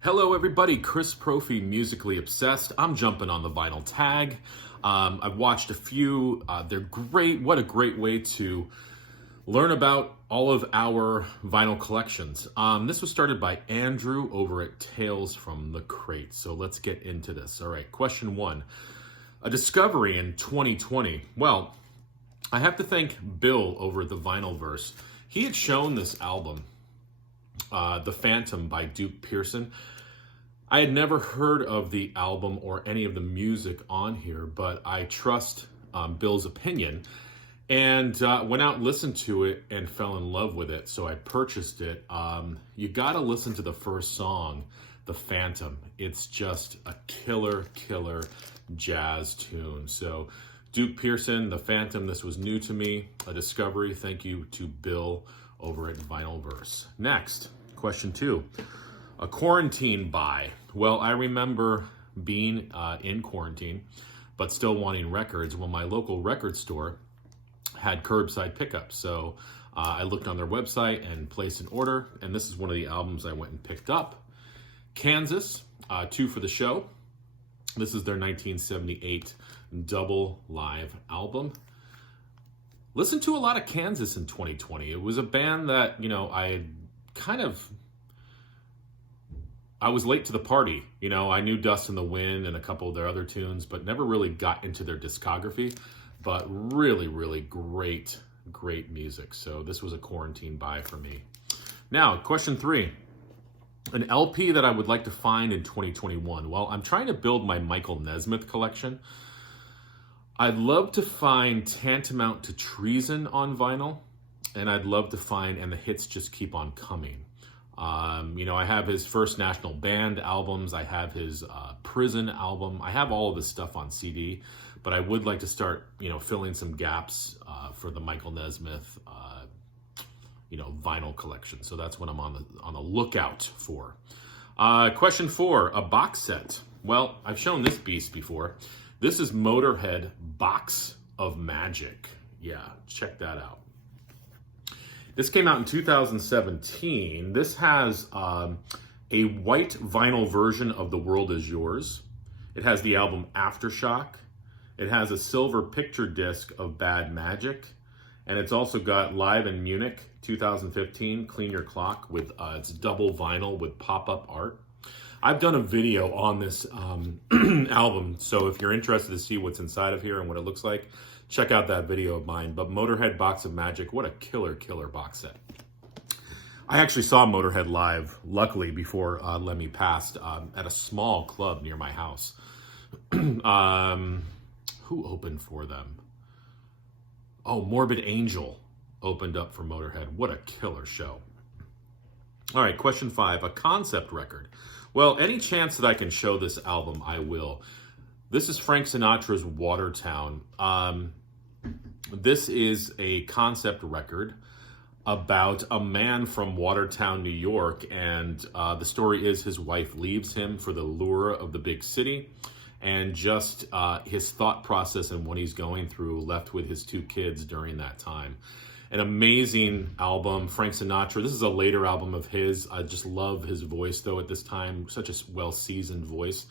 Hello everybody, Chris Profi, Musically Obsessed. I'm jumping on the vinyl tag. I've watched a few. They're great. What a great way to learn about all of our vinyl collections. This was started by Andrew over at Tales from the Crate. So let's get into this. All right, question one. A discovery in 2020. Well, I have to thank Bill over at the Vinyl Verse. He had shown this album, The Phantom by Duke Pearson. I had never heard of the album or any of the music on here, but I trust Bill's opinion and went out and listened to it and fell in love with it. So I purchased it. You got to listen to the first song, The Phantom. It's just a killer jazz tune. So Duke Pearson, The Phantom, this was new to me, a discovery. Thank you to Bill over at Vinyl Verse. Next, question two. A quarantine buy. Well, I remember being in quarantine, but still wanting records. Well, my local record store had curbside pickup. So I looked on their website and placed an order. And this is one of the albums I went and picked up. Kansas, two for the show. This is their 1978 double live album. Listened to a lot of Kansas in 2020. It was a band that, I was late to the party. I knew Dust in the Wind and a couple of their other tunes, but never really got into their discography. But really great music. So this was a quarantine buy for me. Now, question three. An LP that I would like to find in 2021. Well, I'm trying to build my Michael Nesmith collection. I'd love to find Tantamount to Treason on vinyl. And I'd love to find And the Hits Just Keep on Coming. I have his first National Band albums. I have his Prison album. I have all of this stuff on CD, but I would like to start, filling some gaps for the Michael Nesmith, vinyl collection. So that's what I'm on the lookout for. Question four, a box set. Well, I've shown this beast before. This is Motorhead Box of Magic. Yeah, check that out. This came out in 2017. This has a white vinyl version of The World Is Yours. It has the album Aftershock. It has a silver picture disc of Bad Magic. And it's also got Live in Munich 2015, Clean Your Clock, with it's double vinyl with pop-up art. I've done a video on this album, so if you're interested to see what's inside of here and what it looks like, check out that video of mine. But Motorhead Box of Magic, what a killer box set. I actually saw Motorhead live, luckily, before Lemmy passed, at a small club near my house. Who opened for them? Oh, Morbid Angel opened up for Motorhead. What a killer show. All right, question five, a concept record. Well, any chance that I can show this album, I will. This is Frank Sinatra's Watertown. This is a concept record about a man from Watertown, New York, and the story is his wife leaves him for the lure of the big city, and just his thought process and what he's going through, left with his two kids during that time. An amazing album, Frank Sinatra. This is a later album of his. I just love his voice, though, at this time. Such a well-seasoned voice.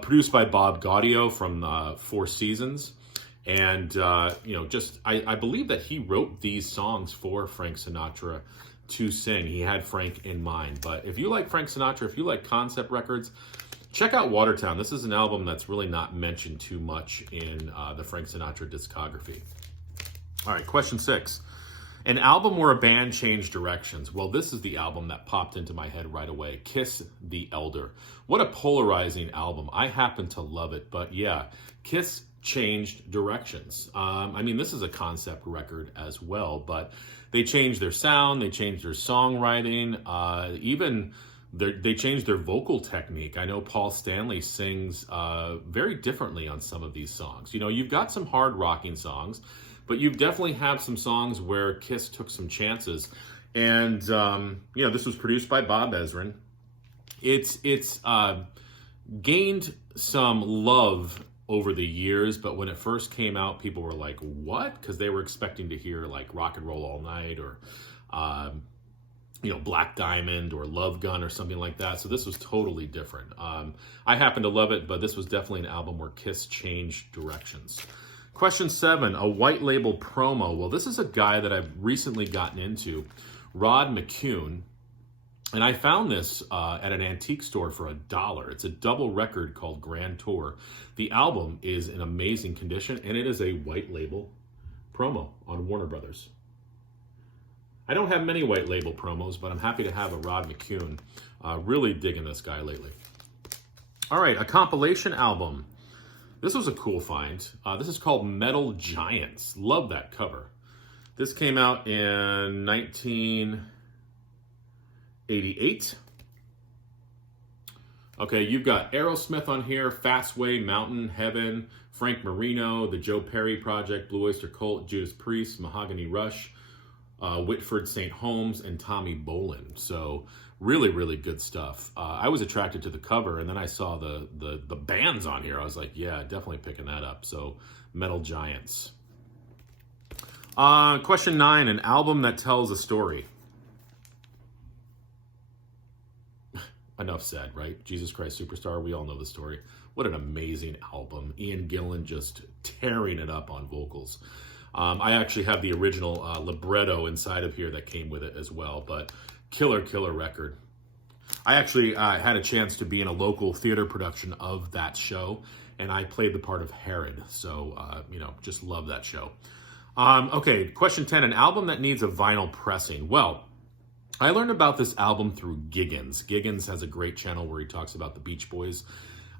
Produced by Bob Gaudio from Four Seasons. And, I believe that he wrote these songs for Frank Sinatra to sing. He had Frank in mind. But if you like Frank Sinatra, if you like concept records, check out Watertown. This is an album that's really not mentioned too much in the Frank Sinatra discography. All right, question six. An album where a band changed directions. Well, this is the album that popped into my head right away. Kiss the Elder. What a polarizing album. I happen to love it, but yeah, Kiss changed directions. This is a concept record as well, but they changed their sound, they changed their songwriting, they changed their vocal technique. I know Paul Stanley sings very differently on some of these songs. You've got some hard rocking songs, but you definitely have some songs where Kiss took some chances. And, this was produced by Bob Ezrin. It's gained some love over the years, but when it first came out, people were like, what? Because they were expecting to hear like Rock and Roll All Night or Black Diamond or Love Gun or something like that. So this was totally different. I happen to love it, but this was definitely an album where Kiss changed directions. Question 7, a white label promo. Well, this is a guy that I've recently gotten into, Rod McCune. And I found this at an antique store for $1. It's a double record called Grand Tour. The album is in amazing condition, and it is a white label promo on Warner Brothers. I don't have many white label promos, but I'm happy to have a Rod McCune. Really digging this guy lately. All right, a compilation album. This was a cool find. This is called Metal Giants. Love that cover. This came out in 1988. Okay, you've got Aerosmith on here, Fastway, Mountain, Heaven, Frank Marino, the Joe Perry Project, Blue Oyster Cult, Judas Priest, Mahogany Rush, Whitford St. Holmes, and Tommy Bolin. So really, really good stuff. I was attracted to the cover, and then I saw the bands on here. I was like, yeah, definitely picking that up. So Metal Giants. Question 9, an album that tells a story. Enough said, right? Jesus Christ Superstar, we all know the story. What an amazing album. Ian Gillan just tearing it up on vocals. I actually have the original libretto inside of here that came with it as well, but killer record. I actually had a chance to be in a local theater production of that show, and I played the part of Herod, so, just love that show. Okay, question 10, an album that needs a vinyl pressing. Well, I learned about this album through Giggins. Giggins has a great channel where he talks about the Beach Boys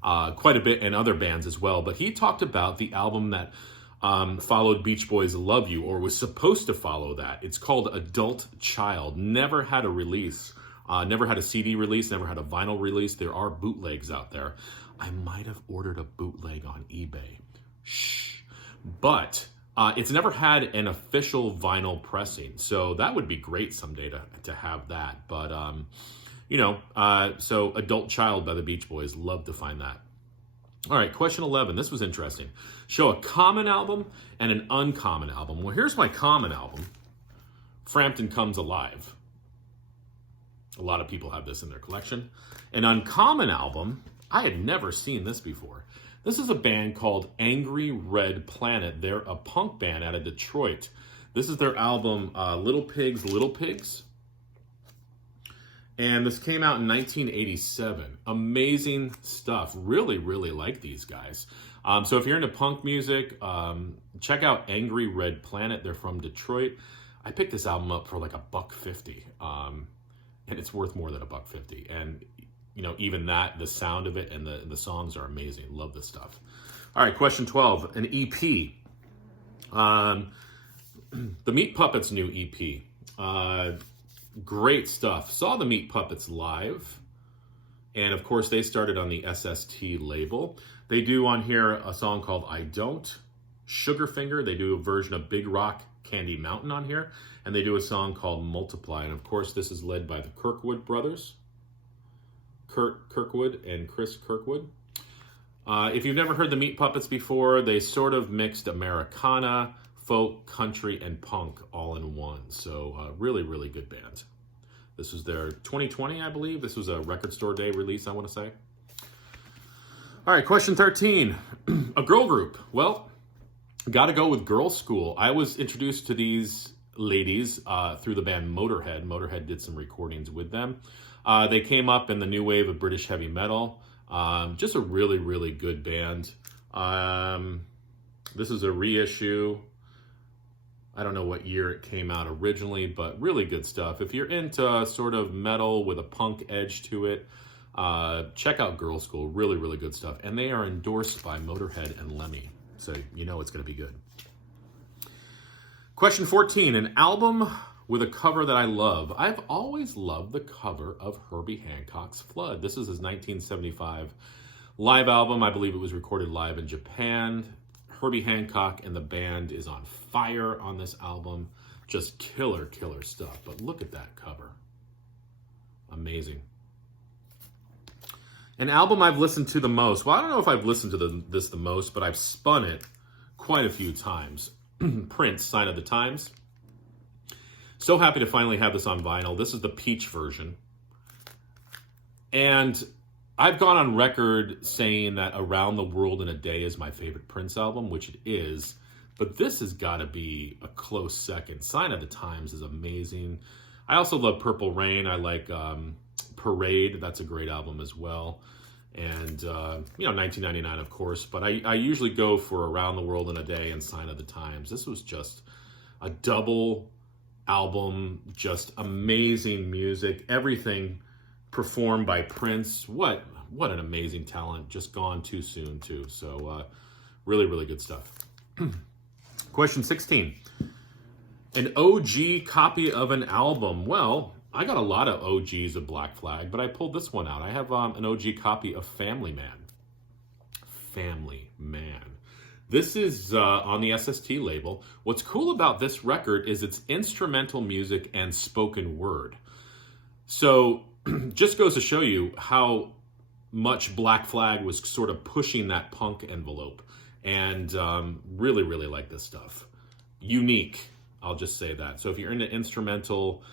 quite a bit and other bands as well, but he talked about the album that followed Beach Boys' Love You, or was supposed to follow that. It's called Adult Child. Never had a release, never had a CD release, never had a vinyl release. There are bootlegs out there. I might have ordered a bootleg on eBay. Shh. But it's never had an official vinyl pressing, so that would be great someday to have that. But, so Adult Child by the Beach Boys, love to find that. All right, question 11. This was interesting. Show a common album and an uncommon album. Well, here's my common album, Frampton Comes Alive. A lot of people have this in their collection. An uncommon album, I had never seen this before. This is a band called Angry Red Planet. They're a punk band out of Detroit. This is their album, Little Pigs, Little Pigs. And this came out in 1987. Amazing stuff. Really, really like these guys. So if you're into punk music, check out Angry Red Planet. They're from Detroit. I picked this album up for like $1.50. And it's worth more than $1.50. And even that, the sound of it and the songs are amazing. Love this stuff. All right, question 12, an EP. The Meat Puppets' new EP. Great stuff. Saw the Meat Puppets live. And of course, they started on the SST label. They do on here a song called I Don't. Sugarfinger, they do a version of Big Rock Candy Mountain on here. And they do a song called Multiply. And of course, this is led by the Kirkwood brothers. Kurt Kirkwood and Chris Kirkwood. If you've never heard the Meat Puppets before, they sort of mixed Americana, folk, country, and punk all in one. So really, really good band. This was their 2020, I believe. This was a Record Store Day release, I want to say. All right, question 13. A girl group. Well, got to go with Girls School. I was introduced to these ladies through the band Motorhead. Motorhead did some recordings with them. They came up in the new wave of British heavy metal. Just a really, really good band. This is a reissue. I don't know what year it came out originally, but really good stuff. If you're into sort of metal with a punk edge to it, check out Girl School. Really, really good stuff. And they are endorsed by Motorhead and Lemmy, so you know it's going to be good. Question 14, an album with a cover that I love. I've always loved the cover of Herbie Hancock's Flood. This is his 1975 live album. I believe it was recorded live in Japan. Herbie Hancock and the band is on fire on this album. Just killer stuff. But look at that cover. Amazing. An album I've listened to the most. Well, I don't know if I've listened to this the most, but I've spun it quite a few times. Prince, Sign of the Times. So happy to finally have this on vinyl. This is the peach version. And I've gone on record saying that Around the World in a Day is my favorite Prince album, which it is. But this has got to be a close second. Sign of the Times is amazing. I also love Purple Rain. I like Parade. That's a great album as well. And, 1999, of course. But I usually go for Around the World in a Day and Sign of the Times. This was just a double album, just amazing music. Everything performed by Prince. What an amazing talent. Just gone too soon, too. So, really, really good stuff. Question 16. An OG copy of an album. Well, I got a lot of OGs of Black Flag, but I pulled this one out. I have an OG copy of Family Man. Family Man. This is on the SST label. What's cool about this record is it's instrumental music and spoken word. So, just goes to show you how much Black Flag was sort of pushing that punk envelope. And really, really like this stuff. Unique, I'll just say that. So if you're into instrumental,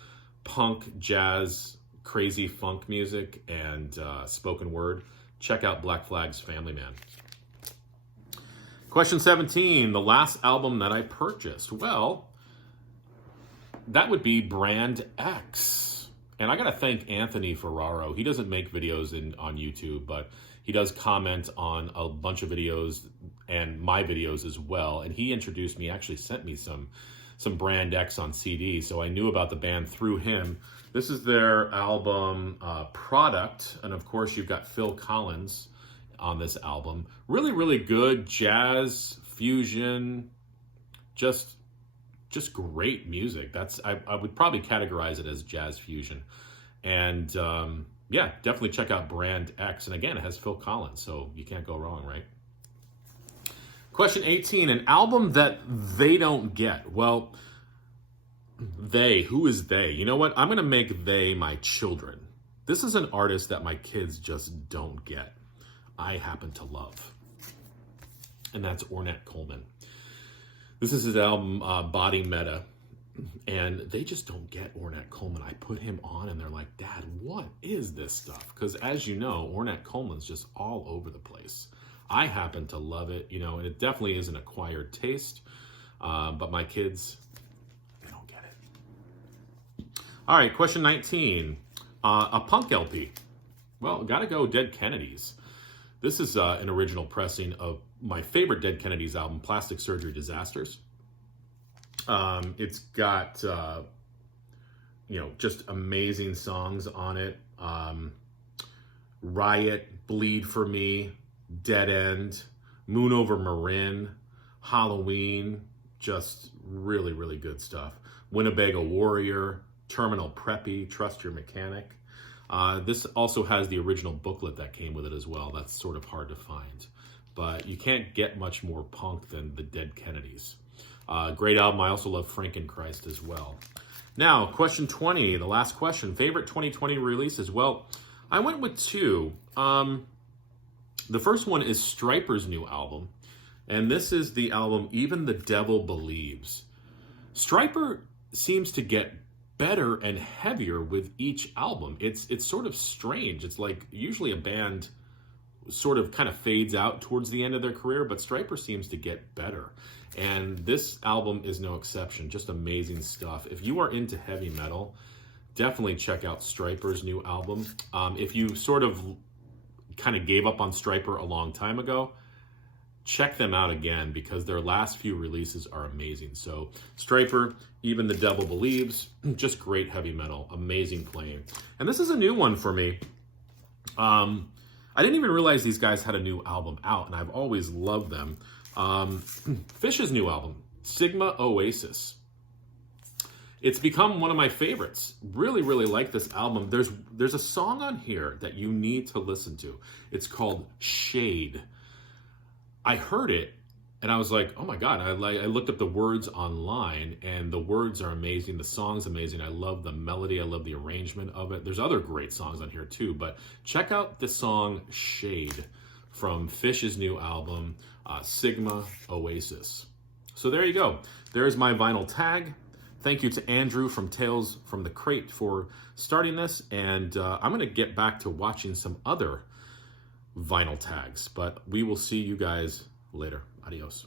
punk, jazz, crazy funk music, and spoken word, check out Black Flag's Family Man. Question 17, the last album that I purchased. Well, that would be Brand X. And I got to thank Anthony Ferraro. He doesn't make videos on YouTube, but he does comment on a bunch of videos and my videos as well. And he introduced me, actually sent me some Brand X on CD. So I knew about the band through him. This is their album Product. And of course, you've got Phil Collins on this album. Really, really good jazz, fusion, just great music. I would probably categorize it as jazz fusion. And yeah, definitely check out Brand X. And again, it has Phil Collins, so you can't go wrong, right? Question 18, an album that they don't get. Well, who is they? You know what? I'm going to make they my children. This is an artist that my kids just don't get. I happen to love. And that's Ornette Coleman. This is his album, Body Meta. And they just don't get Ornette Coleman. I put him on and they're like, Dad, what is this stuff? Because as you know, Ornette Coleman's just all over the place. I happen to love it, and it definitely is an acquired taste. But my kids, they don't get it. All right, question 19. A punk LP. Well, gotta go Dead Kennedys. This is an original pressing of my favorite Dead Kennedys album, Plastic Surgery Disasters. It's got, just amazing songs on it. Riot, Bleed for Me, Dead End, Moon Over Marin, Halloween, just really, really good stuff. Winnebago Warrior, Terminal Preppy, Trust Your Mechanic. This also has the original booklet that came with it as well. That's sort of hard to find. But you can't get much more punk than the Dead Kennedys. Great album. I also love Frankenchrist as well. Now, question 20, the last question. Favorite 2020 releases? Well, I went with two. The first one is Stryper's new album. And this is the album Even the Devil Believes. Stryper seems to get better and heavier with each album. It's sort of strange. It's like usually a band sort of kind of fades out towards the end of their career, but Stryper seems to get better. And this album is no exception. Just amazing stuff. If you are into heavy metal, definitely check out Stryper's new album. If you sort of kind of gave up on Stryper a long time ago, check them out again because their last few releases are amazing. So Stryper, Even the Devil Believes, just great heavy metal, amazing playing. And this is a new one for me. I didn't even realize these guys had a new album out, and I've always loved them. Fish's new album, Sigma Oasis. It's become one of my favorites. Really, really like this album. There's a song on here that you need to listen to. It's called Shade. I heard it, and I was like, oh my God. I looked up the words online, and the words are amazing. The song's amazing. I love the melody. I love the arrangement of it. There's other great songs on here too, but check out the song Shade from Fish's new album, Sigma Oasis. So there you go. There's my vinyl tag. Thank you to Andrew from Tales from the Crate for starting this, and I'm going to get back to watching some other vinyl tags, but we will see you guys later. Adios.